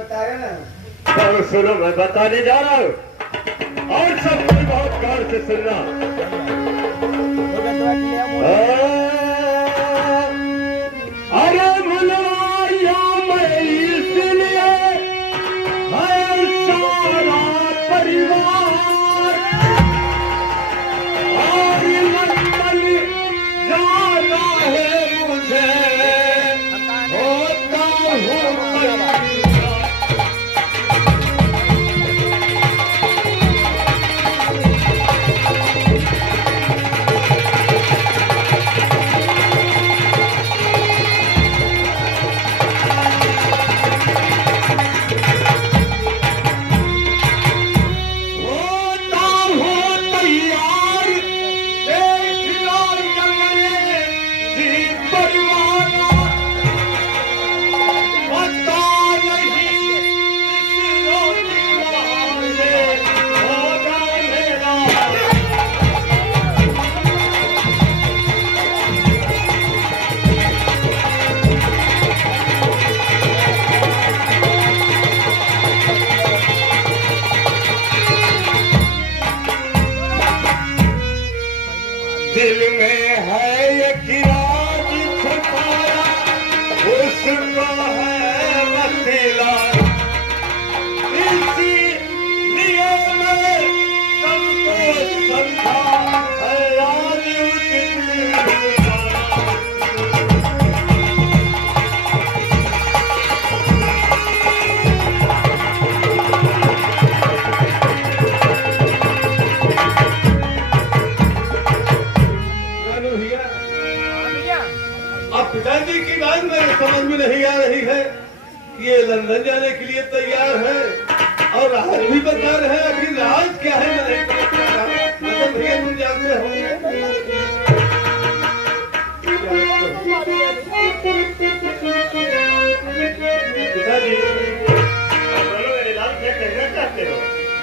बताया ना। तो सुनो, मैं बताने जा रहा हूँ और सब कोई बहुत गौर से सुनना। अरे मुलाया मैं इसलिए है सारा परिवार और लंदन जाना है मुझे, होता हूँ दिल में है एक राज छुपाया, उसको है बतला, इसीलिए मैं सबको समझा है आज उचित। पिताजी की बात मेरे समझ में नहीं आ रही है। ये लंदन जाने के लिए तैयार है और राज भी बता रहे हैं। अभी राज क्या है मैं नहीं पता। मतलब भैया तुम जानते हो। पिताजी मेरे लाल क्या कहना चाहते हो?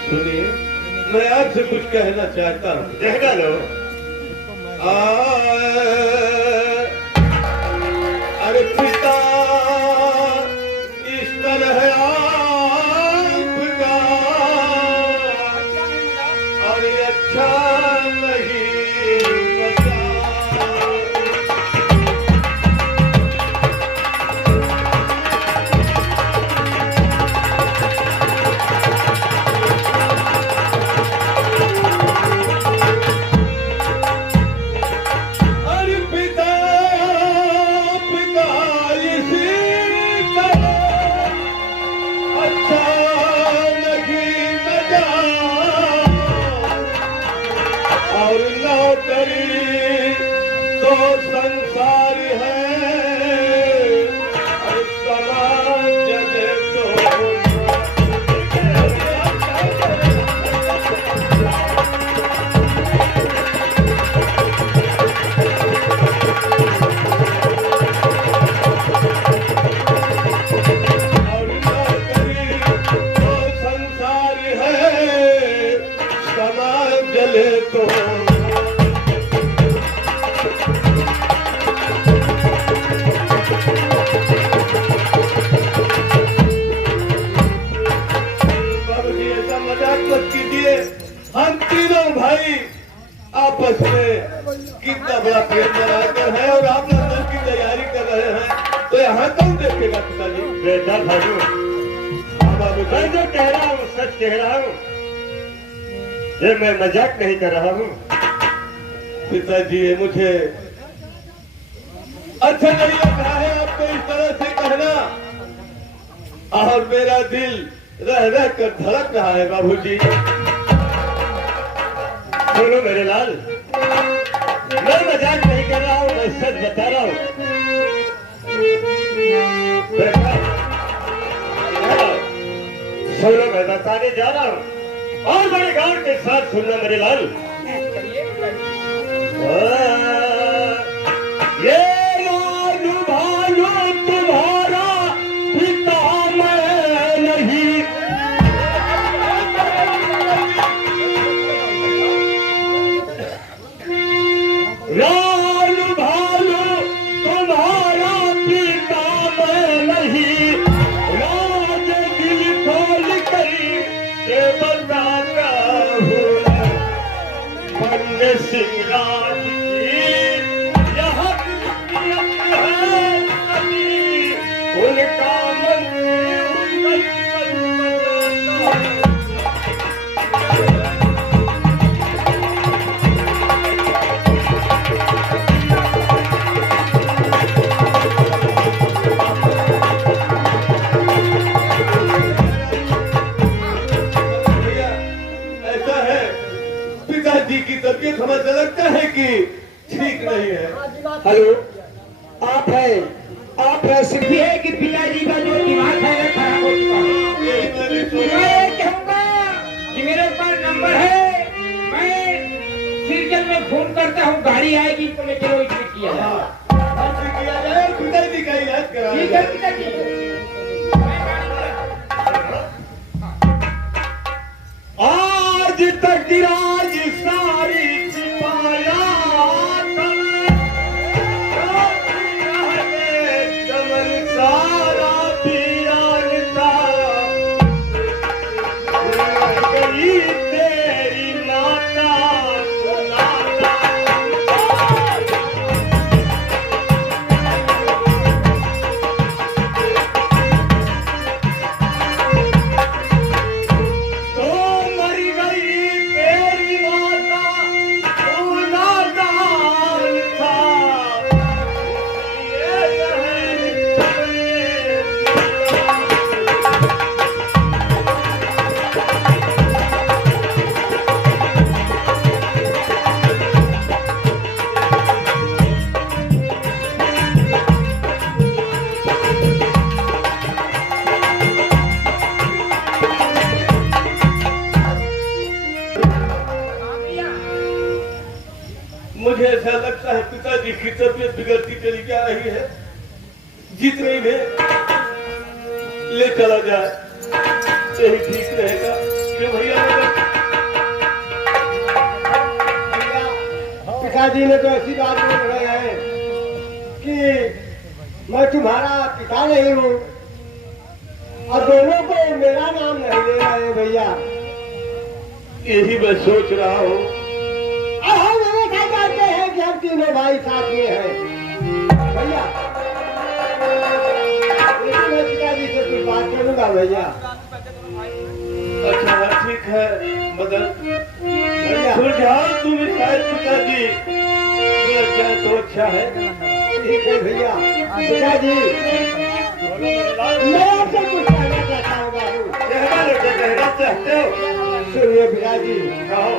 सुनिए, मैं आपसे कुछ कहना चाहता हूँ। कहना लो। अरे पिता इस तरह आपका अरे अच्छा नहीं बता। तो संसार है और समाज जले तो और नौकरी तो संसार है, समाज जले तो हम तीनों भाई आपस में कितना बड़ा प्रेम बनाकर है और आप लंदन की तैयारी कर रहे हैं, तो यहाँ कौन देखेगा पिताजी? बेटा भाई, मैं जो कह रहा हूँ सच कह रहा हूँ, ये मैं मजाक नहीं कर रहा हूँ। पिताजी ये मुझे अच्छा नहीं लग रहा है आपको इस तरह से कहना, और मेरा दिल रह रह कर धड़क रहा है बाबूजी। सुनो मेरे लाल, मैं मजाक नहीं कर रहा हूँ, मैं सच बता रहा हूँ। सुनो, मैं बताने जा रहा हूँ और बड़े गौर के साथ सुनना मेरे लाल। ये लालू भालू तुम्हारा पिता मैं नहीं, लालू भालू तुम्हारा पिता मैं नहीं, राज इनके समझ में लगता है कि ठीक नहीं है। हेलो, आप है सिर्फ है कि पिताजी का जो दिमाग है वो खराब हो चुका है। यही मैंने सोचा। मैं कहूँगा कि मेरे पास नंबर है, मैं सिरजल में फोन करता हूँ, गाड़ी आएगी तो मैं चलो इसमें किया जाए। किया जाए और पिताजी का इलाज करा ठीक है पिताजी। आज तक राज सारी छिपाया चमन सारा पियान था गई तेरी माता सुनाना। मुझे ऐसा लगता है पिताजी की तबीयत बिगड़ती चली जा रही है। जितने इन्हें ले चला जाए यही ठीक रहेगा। क्यों भैया? पिताजी ने तो ऐसी बात बोल रहे हैं कि मैं तुम्हारा पिता नहीं हूँ और दोनों को मेरा नाम नहीं ले रहे भैया। यही मैं सोच रहा हूँ। हम ऐसा जानते हैं कि हम तीनों भाई साथ में हैं भैया। लेकिन मैं पिताजी से कुछ बात करूंगा भैया। अच्छा ठीक है मदन, भैया सुलझाओ तुम शायद पिताजी सुलझ जाए तो अच्छा है। ठीक है भैया। पिताजी मैं आपसे कुछ कहना चाहता हूँ बाबू। कहना चाहते हो? सुनिए पिताजी। कहो।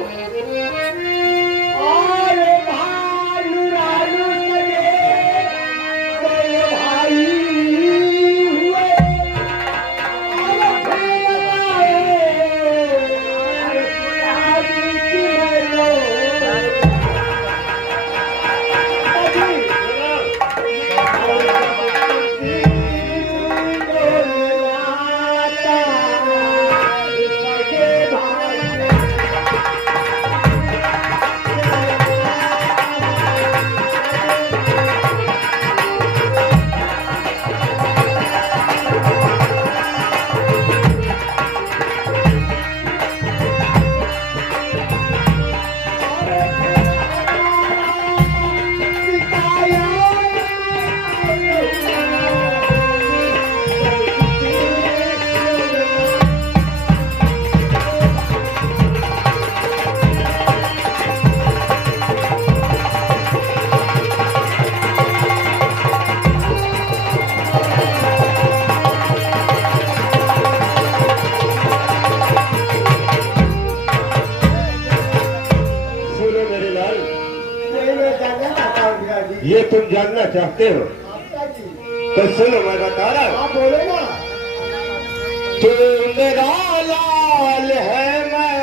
और भानु रानु सगे कोई भाई हुए और फिर आए आदि की लो ये तुम जानना चाहते हो तो सुनो मैं बता रहा हूँ। आप बोले ना। तू मेरा लाल है मैं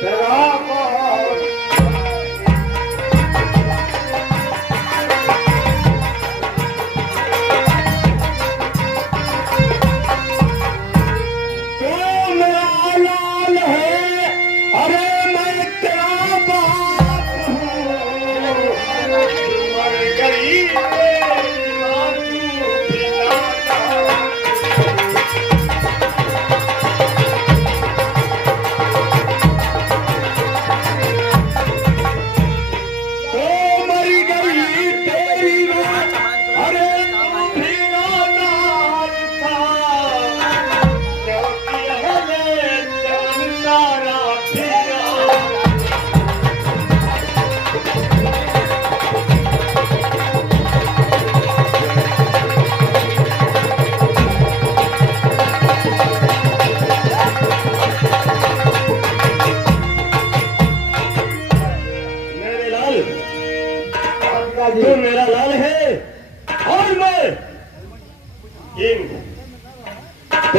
तेरा कौन। तू मेरा लाल है, अरे मैं तेरा बाप हूँ। मर गई तेरी माँ तू पिता।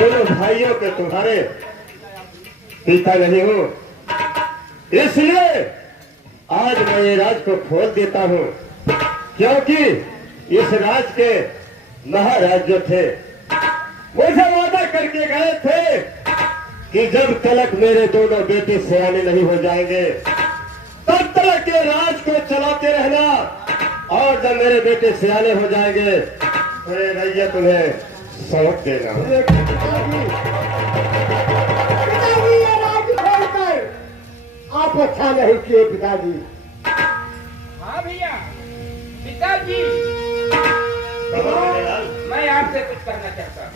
दोनों भाइयों के तुम्हारे पिता नहीं हूं, इसलिए आज मैं ये राज को खोल देता हूं, क्योंकि इस राज के महाराज जो थे मुझे वादा करके गए थे कि जब तक मेरे दोनों बेटे सयाने नहीं हो जाएंगे तब तक ये राज को चलाते रहना, और जब मेरे बेटे सयाने हो जाएंगे तो ये रैयत तुम्हें सौंप देना। पिताजी ये राज खोलकर आप अच्छा नहीं किए पिताजी। हाँ भैया, पिताजी मैं आपसे कुछ करना चाहता हूँ।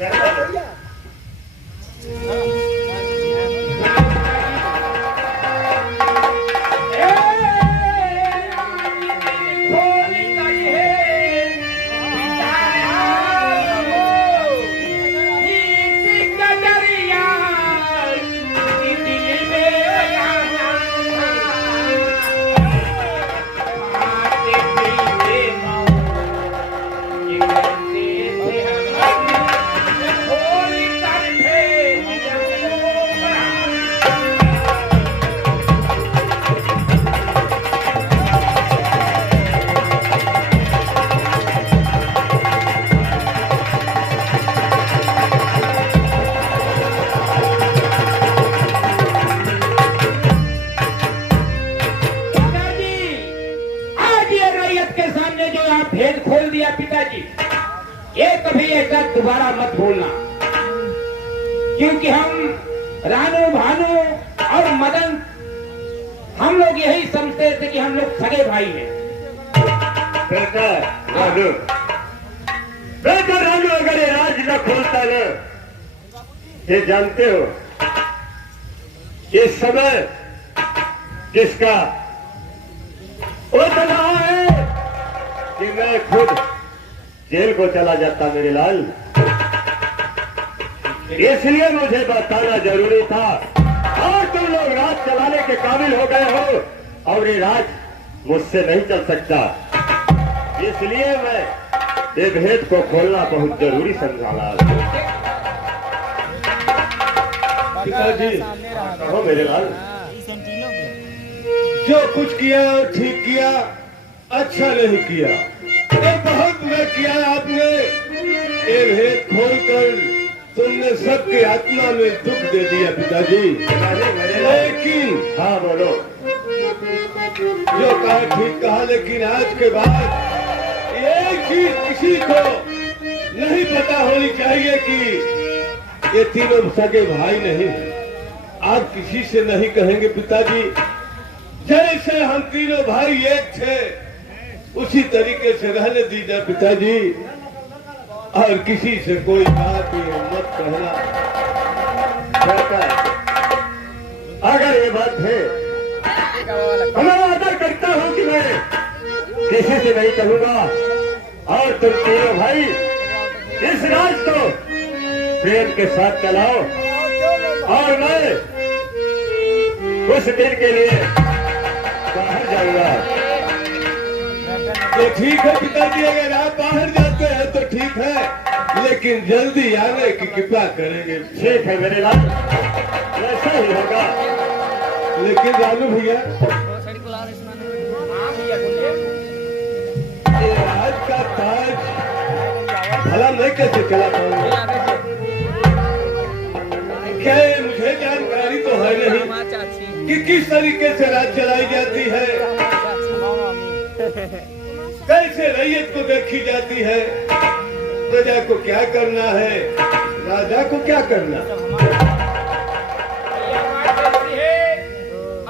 भेद खोल दिया पिताजी, ये कभी ऐसा दोबारा मत बोलना, क्योंकि हम रानू भानु और मदन हम लोग यही समझते थे कि हम लोग सगे भाई हैं। बेटा रानू, बेटा रानू, अगर ये राज न खोलता ना, ये जानते हो इस समय किसका उतना है कि मैं खुद जेल को चला जाता मेरे लाल। इसलिए मुझे बताना जरूरी था, और तुम लोग राज चलाने के काबिल हो गए हो, और ये राज मुझसे नहीं चल सकता, इसलिए मैं ये भेद को खोलना बहुत जरूरी समझा लाल। पिताजी कहो मेरे लाल। जो कुछ किया और ठीक किया, अच्छा नहीं किया, ये बहुत बुरा किया आपने। ये भेद खोलकर तुमने सबकी आत्मा में दुख दे दिया पिताजी। लेकिन हाँ बोलो। जो कहा ठीक कहा, लेकिन आज के बाद एक चीज किसी को नहीं पता होनी चाहिए कि ये तीनों सगे भाई नहीं। आप किसी से नहीं कहेंगे पिताजी, जैसे हम तीनों भाई एक थे उसी तरीके से रहने दीजिए पिताजी, और किसी से कोई बात मत कहना। अगर ये बात है तो मैं वादा करता हूँ कि मैं किसी से नहीं कहूंगा, और तुम तीनों भाई इस राज को प्रेम के साथ चलाओ, और मैं उस दिन के लिए बाहर जाऊंगा। तो ठीक है पिताजी, अगर आप बाहर जाते हैं तो ठीक है, लेकिन जल्दी आने की कृपा करेंगे। ठीक है मेरे लाल, ऐसा ही होगा। लेकिन रानू भैया, ये राज का ताज भला मैं कैसे चला पाऊंगा? क्या मुझे जानकारी तो है नहीं कि किस तरीके से राज चलाई जाती है, कैसे रैयत को देखी जाती है, प्रजा को क्या करना है, राजा को क्या करना।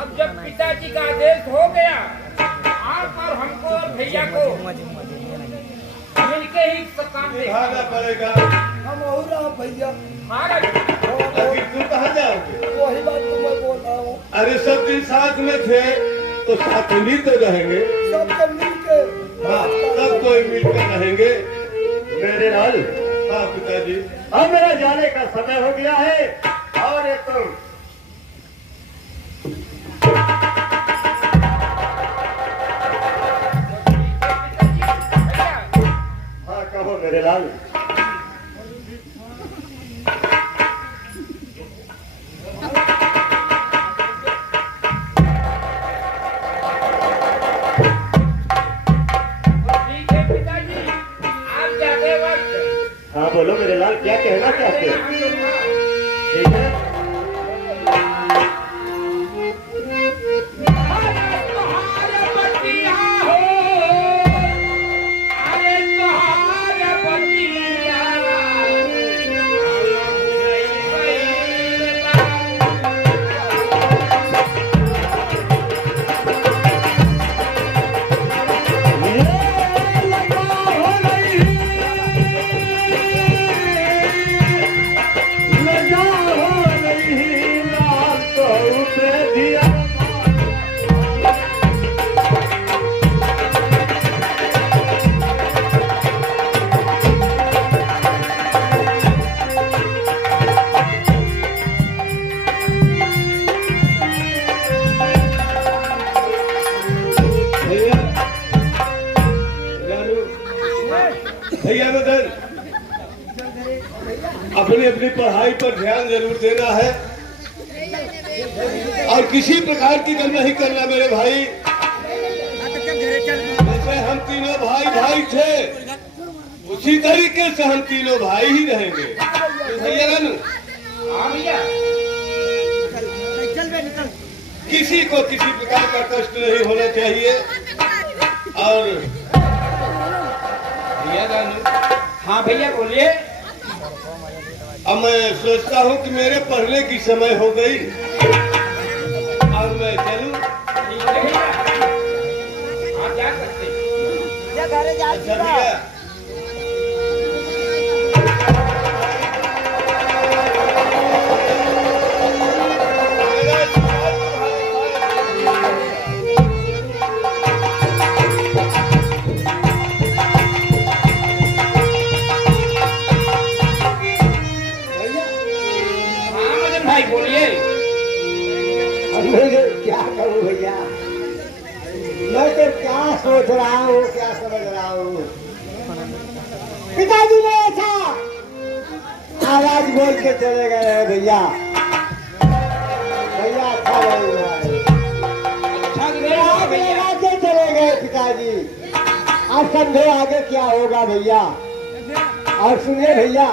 अब जब पिताजी का आदेश हो गया, आप और हमको और भैया को मिलके ही सब काम निभाना पड़ेगा। हम और आप भैया लेकिन तुम कहाँ जाओगे? वही बात तो मैं बोल रहा हूँ। अरे सब दिन साथ में थे तो साथ में तो रहेंगे। सबके मिल के हाँ, सब कोई मिलकर रहेंगे। मेरे लाल, हाँ पिताजी, अब मेरा जाने का समय हो गया है, और ये तुम हाँ कहो मेरे लाल। ठीक है। भैया मदन, अपनी अपनी पढ़ाई पर ध्यान जरूर देना है और किसी प्रकार की गल नहीं करना मेरे भाई। जैसे हम तीनों भाई भाई थे उसी तरीके से हम तीनों भाई ही रहेंगे। तो भैया रानू, हाँ भैया, किसी को किसी प्रकार का कष्ट नहीं होना चाहिए। और भैया रानू, हाँ भैया बोलिए। अब मैं सोचता हूँ कि मेरे पढ़ने की समय हो गई और मैं चलूं। ठीक है भैया, आप जा सकते हैं। अच्छा भैया, मेरा सवाल हाँ मदन भाई बोलिए। अब मैं क्या करूं भैया, मैं तो क्या सोच रहा हूँ, क्या समझ रहा हूँ। पिताजी ने ऐसा आवाज बोल के चले गए हैं भैया। भैया अच्छा नहीं हुआ है। अच्छा तो नहीं हुआ आग भैया। लगा के चले गए पिताजी। अब समझो आगे क्या होगा भैया। और सुनिए भैया,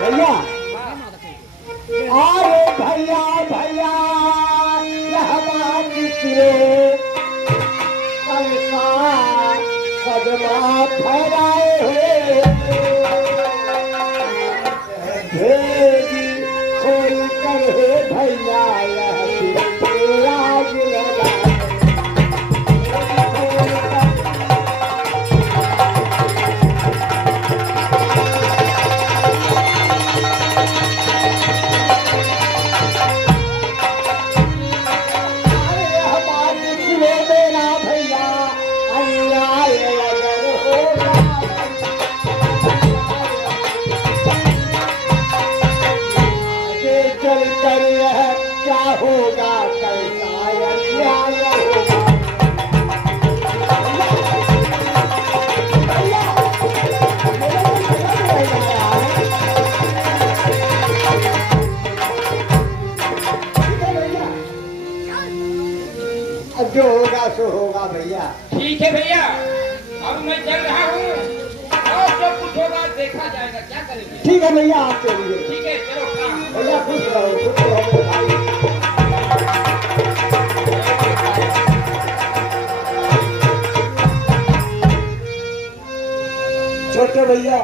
भैया अरे भैया भैया यह बात कैसा सदमा फैलाए हुए भेजी खोल कर हे भैया यह आग लगा। चल कर यह क्या होगा, कैसा अन्याय होगा। अब जो होगा सो होगा भैया। ठीक है भैया, अब मैं चल रहा हूँ और जो कुछ होगा देखा जाएगा, क्या करेंगे। ठीक है भैया, आप चलिए। ठीक है, चलो प्रणाम। भैया खुश रहो मेरे भाई। छोटे भैया